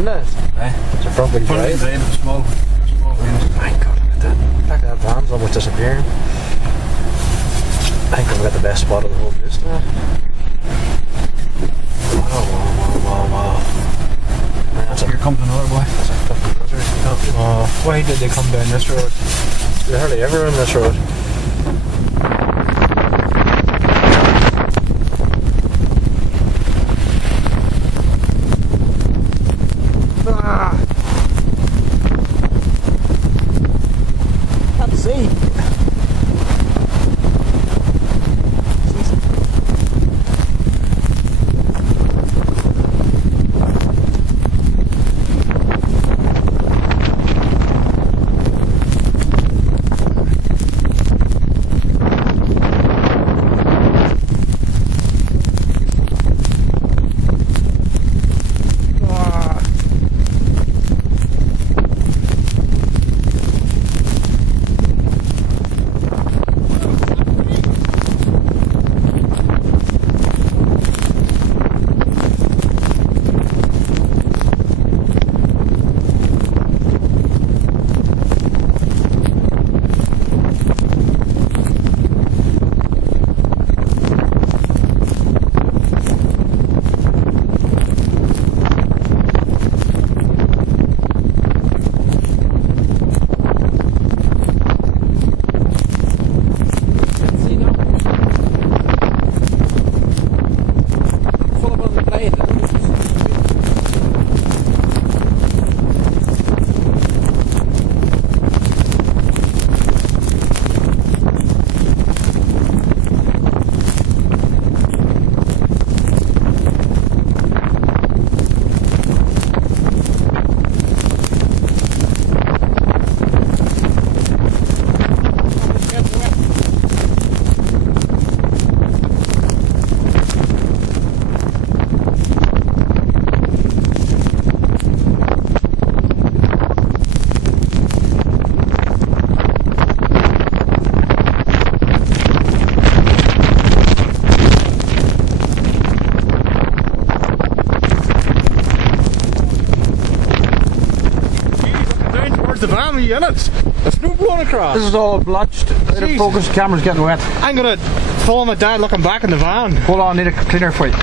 in it. It's a front wheel drive. Small wheels. My God, look at that. Back of that van's almost disappearing. I think I've got the best spot of the whole place now. Wow. Here comes another boy. That's a fucking blizzard. Oh, why did they come down this road? They're hardly ever on this road. Can't see. The van, you in it? The snow blowing across. This is all blotched. The focus camera's getting wet. I'm gonna film it down looking back in the van. Hold on, I need a cleaner for you.